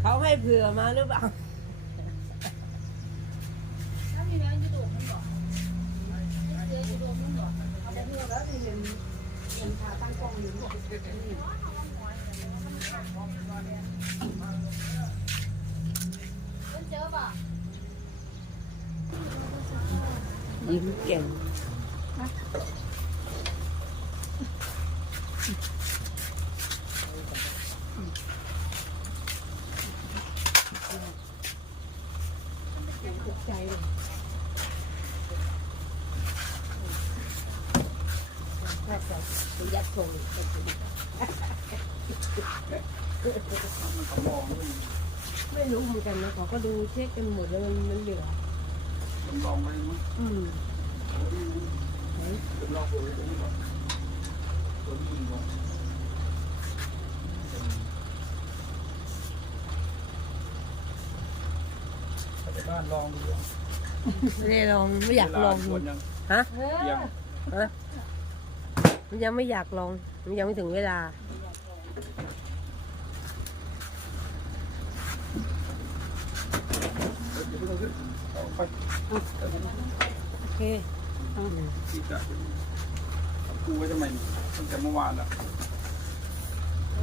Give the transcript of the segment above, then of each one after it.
เขาให้เผื่อมาหรือเปล่าเจอป่ะ ยิ้มเก่งยัดทงมันก็มองด้วยไม่รู้เหมือนกันนะเขาก็ดูเช็คกันหมดแล้วมันมันเหลือ บ้านลองดูไม่ได้ลองไม่อยากลองส่วนยังฮะเที่ยงฮะมันยังไม่อยากลอง มันยังไม่ถึงเวลาเอาไป โอเคที่จะกูไว้ทำไมตั้งแต่เมื่อวานละโอ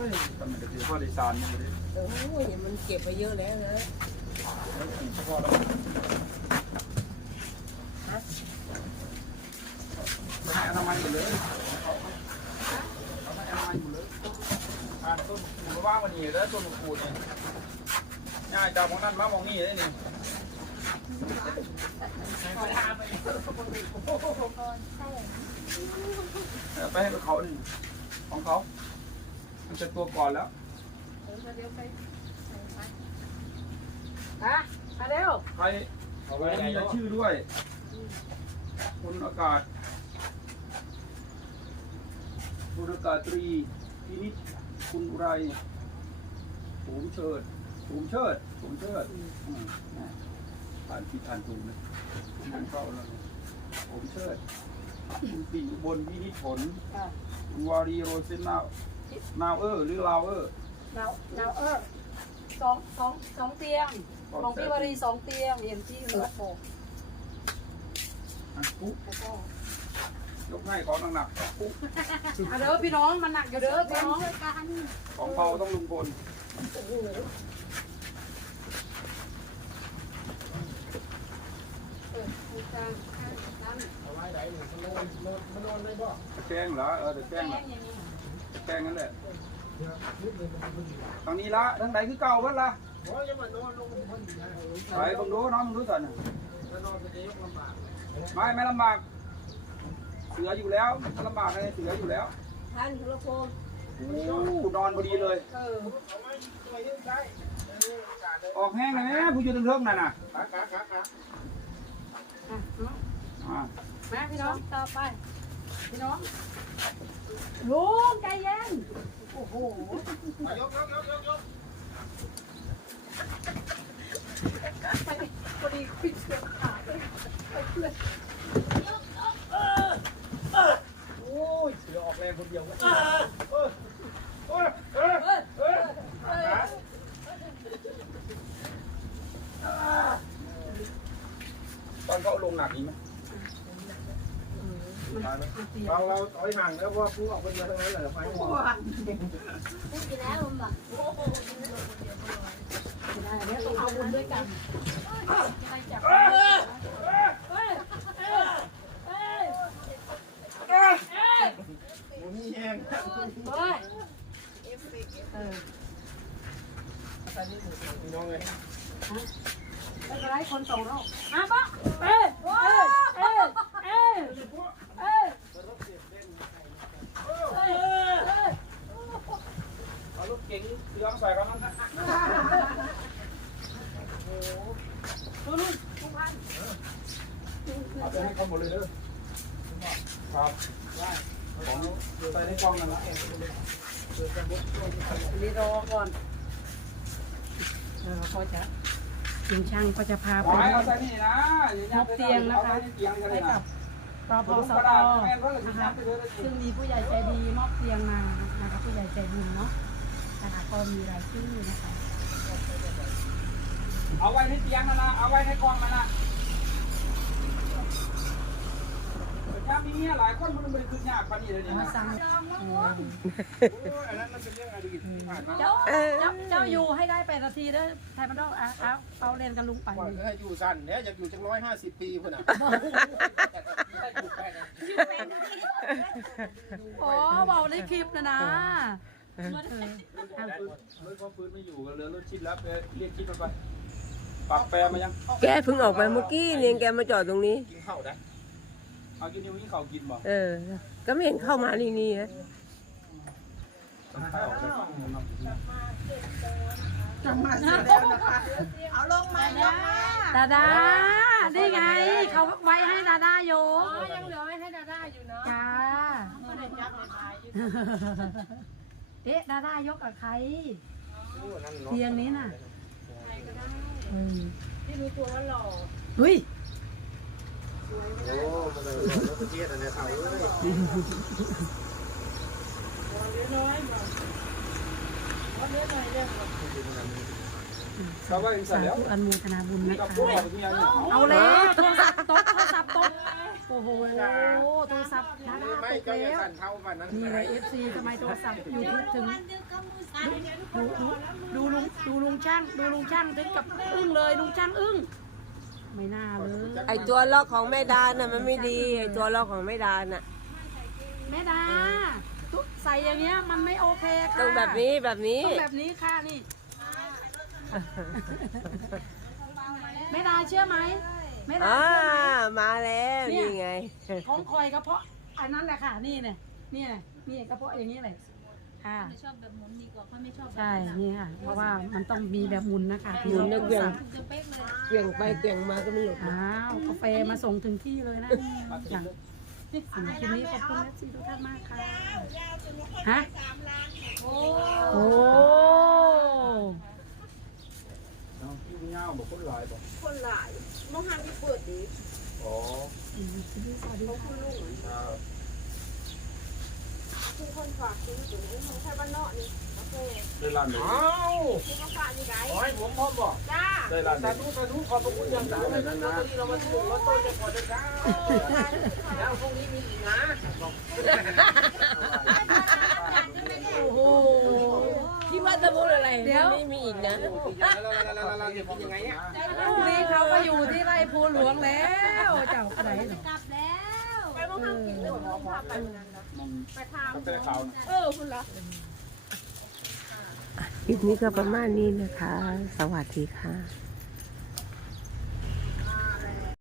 ้ยทำไมกระเทียมพ่อได้สารนี่เลยโอ้ยมันเก็บไปเยอะแล้วนะ พ่อเราไม่ให้อ นามัยหมดเลยเอาให้อนามัยหมดเลยอ่านต้นมะกรูดว่างวันนี้แล้วต้นมะกรูดเนี่ยง่ายจากมองนั่นมามองนี่เลยนี่ไปให้เขาหนึ่งของเขา มันจะตัวก่อนแล้วฮะมาเร็วใครเอาไว้มีรายชื่อด้วย คุณอากาศ คุณอากาศตรีพินิจคุณอุไรสูงเชิดสูงเชิดสูงเชิดอืมแหม่ผ่านผิดผ่านถูกนะมันเข้าแล้วนะสูงเชิดคุณปิ่นอุบลพินิจผลคุณวารีโรเซนนาว นาวเออร์หรือลาวเออร์นาวนาเออสองสองสองเตียงของพี่วารีสองเตียงเห็นที่เหลือโบกอะปุ๊บแล้วก็ ยกให้ของหนักๆปุ๊บเอาเด้อพี่น้องมันหนักอยู่เด้อพี่น้องของเบาต้องลุงพลตะแกรงเหรอเออตะแกรงเหรอตะแกรงนั่นแหละทางนี้ละทางไหนคือเก่าเพิ่นละไปบังดูน้องบังดูก่อนน่ะไม่ไม่ลำบาก เสืออยู่แล้วไม่ลำบากเลยเสืออยู่แล้วท่านโทรโคมอู้นอนพอดีเลย เออออกแห้งเลยไหมผู้อยู่เทิงๆนั่นน่ะอะเนาะอ่ามาพี่น้องต่อไป พี่น้องลุงใจเย็นโอ้โหไปพอดีปิดเสียงขาดเลยไปเพื่อน โอ้ยเสือออก แรงคนเดียวเว้ยเออเออเออเออเออตอนเขาเอาลงหนักอีกไหมตายไหมเราเราถอยห่างแล้วเพราะว่าผู้ออกเป็นมาทั้งนั้นแหละไฟหัวได้เนี่ยต้องเอาบุญด้วยกันจะได้จับ เอ้ย เฮ้ยเฮ้ยเฮ้ย เอ้ย เฮ้ย มันมีแห้ง เฮ้ยเออ พี่น้อง เลยไม่เป็นไรคนส่งเราอะปะเอ้เอ้เอ้เอ้เอ้เอ้เอ้เอารถเก๋งเสือมาใส่กันนั้นนะดูนู่นทุกท่านเอาไปให้เขาหมดเลยเด้อครับได้ของใส่ในกล่องนั่นละนี่รอก่อน เออเขาจะลุงช่างก็จะพาไปขอให้เอาใส่นี่นะมอบเตียงนะคะเอาใส่เตียงกันเลให้ยกันะบรอพสตนะคะซึ่งมีผู้ใหญ่ใจดีมอบเตียงมานะคะผู้ใหญ่ใจบุญเนาะนะคะก็มีรายชื่อนะคะเอาไว้ในเตียงนั่นนะเอาไว้ในกล่องนั่นนะถ้ามีเมียหลายคนมันไม่ได้ขึ้นยากปานนี้เลยเนี่ยมาสั่ง อันนั้นมันเป็นเรื่องอดีตที่ผ่านมาเจ้าเจ้าเจ้าอยู่ให้ได้แปดนาทีเด้อไทยมันต้องเอาเอาเอาเรียนกันลุงไปว่าให้อยู่สั้นเนี่ยอยากอยู่จังร้อยห้าสิบปีพุ่นอะโอ้เบาในคลิปนะนะเออเอารถความปืนไม่อยู่กันเหลือรถชิดแล้วไปเรียกชิดมันไปปรับแปรมายัง แกเพิ่งออกไปเมื่อกี้เนี่ยแกมาจอดตรงนี้ กินข้าวได้เอากินนิ้วนี้เขากินบ่เออ ก็ไม่เห็นเข้ามานี่นี่ จังมาเสียแล้วนะดาดานี่ไง เขาไว้ให้ดาดาอยู่ยังเหลือไว้ให้ดาด้าอยู่เนาะจ้าเอ๊ะดาดายกกับใคร เตียงนี้น่ะเออที่รู้ตัวว่าหล่อเฮ้ยโอ้มาเลยรถเทียนอันนี้เขาเลย เราก็เองเสร็สาจแล้วธุอนุโมทนาบุญนะกับคะพวกเราที่ยังอยู่เอาแล้วโทรศัพท์ตกโทรศัพท์ตกโอ้โหโทรศัพท์ดาดาไม่ตกเจ้าจะแล้วสั่นเท่ากันนั้นนี่เลยเอฟซีทำไมโทรศัพท์ยูทูบถึงดูดูดูลุงดูลุงช่างดูลุงช่างถึงกับอึ้งเลยลุงช่างอึ้งไม่น่าเลยไอตัวล็อกของแม่ดาน่ะมันไม่ดีไอตัวล็อกของแม่ดาน่ะแม่ดาทุก ใส่อย่างเงี้ยมันไม่โอเคค่ะต้องแบบนี้แบบนี้ ต้องแบบนี้ค่ะนี่แม่ดาเชื่อไหมแม่ดาอ่า เชื่อไหม มาแล้วนี่ไง ของคอยก็เพราะอันนั้นแหละค่ะ นี่เนี่ยนี่เนี่ยนี่ก็เพราะอย่างนี้เลยค่ะชอบแบบหมุนดีกว่าเขาไม่ชอบแบบใช่นี่ค่ะ เพราะว่ามันต้องมีแบบหมุนนะคะหมุนแล้วเบี่ยง ถูกจะเป๊กเลย เกวี่ยงไปเกวี่ยงมาก็ไม่หลุดอ้าวกาแฟมาส่งถึงที่เลยนะอย่าง สำหรับคลิปนี้ขอบคุณแม่ซีทุกท่านมากค่ะฮะโอ้น้องพี่เงาบอกคนหลายบอกคนหลายมองหันที่เปิดดีอ๋อสวัสดีค่ะคื อคนฝากซื้อถึงของใช้บ้านนอกนี่โอเคได้ร้านไหนอ้าวที่เขาฝากนี่ไงขอให้ผมพร้อมบอกจ้าได้ร้านไหนสาธุสาธุขอบพระคุณอย่างสูงเลยนะลอตเตอรี่เรามาถูกลอตเตอรี่จะขอจะจ้าแล้วพรุ่งนี้มีอีกนะโอ้โหที่ว่าจะพูดอะไรเดี๋ยว ไม่มีอีกนะแล้วเดี๋ยวกินยังไงเนี่ยพรุ่งนี้เขาก็อยู่ที่ไร่ภูหลวงแล้ว เจ้าไหนกลับแล้ว ไปมองหันกินเรื่องของพาไปวันนั้นนะไปทางเออคุณละคลิปนี้ก็ประมาณนี้นะคะ สวัสดีค่ะ